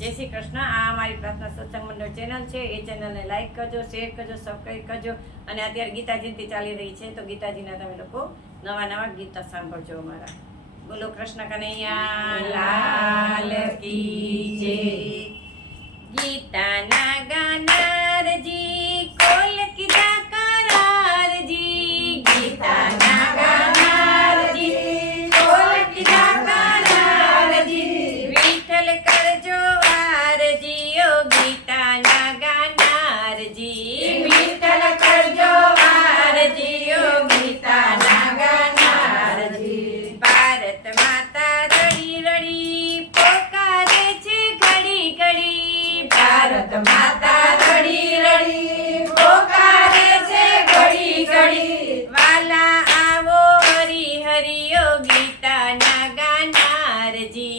जय श्री कृष्ण। आ अमारी प्रार्थना सत्संग मंडल चेनल है। ए चेनल ने लाइक करजो, शेर करजो, सब्सक्राइब करजो। अने अत्यारे गीता जयंती चाली रही है तो गीताजीना तमे लोको नवा नवा गीत सांभळजो अमारा। बोलो कृष्ण कन्हैया लाल की जय। गीताना गानार जी कोल कीधा करार जी। गीताना गानार जी कोल कीधा करार जी। विठ्ठल करजो वार जी ओ गीताना गानार जी। विठ्ठल करजो वार जी ओ गीताना गानार जी। भारत माता रड़ी रड़ी पोकारे छे घड़ी घड़ी। भारत माता रड़ी रड़ी पोकारे छे घड़ी घड़ी। वाला आवो हरि हरि ओ गीताना गानार जी।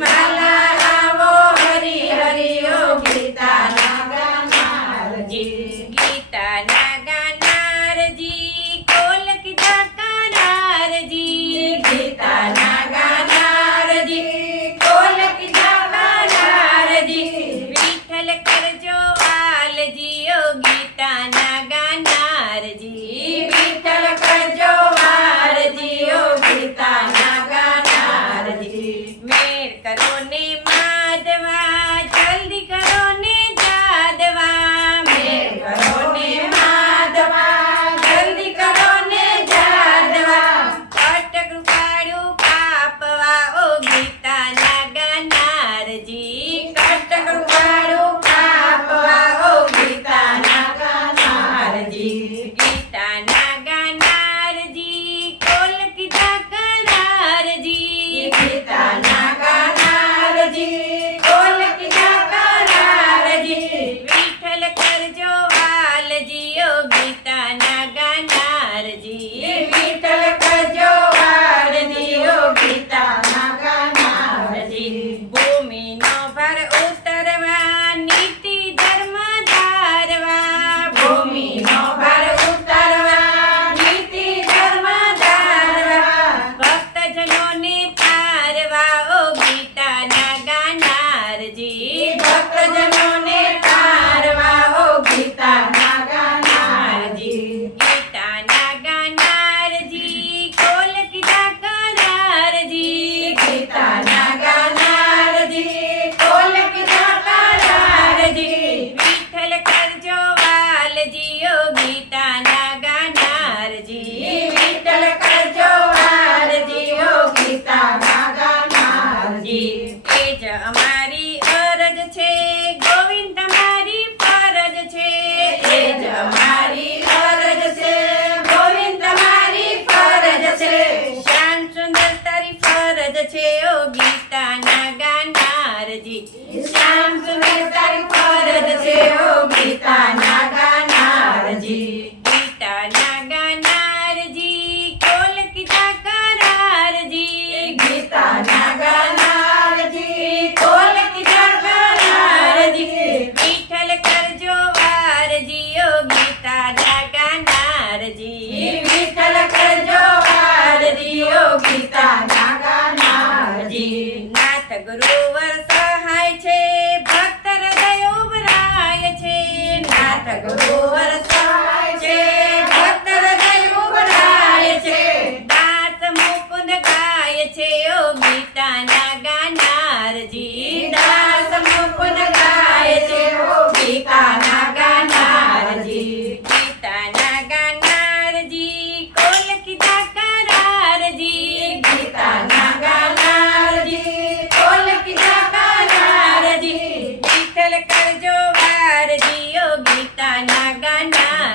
वाला आवो हरि हरि ओ गीताना गानार जी। गीताना गानार जी कोल कीधा करार जी। गीताना गानार जी कोल कीधा करार जी। विठ्ठल करजो वाल जी ओ गीताना गानार जी। विठ्ठल करजो वाल जी ओ गीताना गानार जी। मेर करो ने माधवा जल्दी करो ने जादवा। मेर करो ने माधवा जल्दी करो ने जादवा। कटक रूपाड़ू पापवा ओ गीताना गानार जी। कटक रूपाड़ू पापवा ओ गीताना गानार जी। गीताना गानार जी कोल कीधा करार जी। गीताना गानार जी कोल कीधा करार जी। विठ्ठल करजो वाल जी ओ गीताना गानार जी। विठ्ठल करजो वाल जी ओ गीताना गानार जी। भूमिनो भार उतरवा नीति धर्म धारवा। भूमिनो भार उतरवा नीति धर्म धारवा। भक्तजनोने तारवा ओ गीताना गानार जी। भक्तजनोने तारवा ओ गीताना गानार जी। गीताना गानार जी कोल कीधा करार जी। गीताना गानार जी कोल कीधा करार जी। विठ्ठल करजो वाल जी ओ गीताना गानार जी। विठ्ठल करजो वाल जी ओ गीताना गानार जी। ए ज अमारी अरज छे गोविंद तमारी फरज छे। ए ज अमारी अरज छे गोविंद तमारी फरज छे। श्याम सुंदर तारी फरज छे ओ गीताना गानार जी। श्याम सुंदर तारी फरज छे ओ गीताना गानार जी। गीताना गानार जी कोल कीधा करार जी। गीताना गानार जी कोल कीधा करार जी। विठ्ठल करजो वार जी ओ गीताना गानार जी। विठ्ठल करजो वार जी ओ गीताना गानार जी। नाथ गुरुवर सहाय छे भक्त हृदय उभराय छे। नाथ गुरुवर सहाय छे भक्त हृदय उभराय छे। दास मुकुंद गाय छे ओ गीताना गानार जी। दास मुकुंद गाय छे ओ गीताना गानार जी। गीताना गानार जी कोल कीधा करार जी। गीताना गानार जी कोल कीधा करार जी। विठ्ठल करजो वार जी ओ गीताना गानार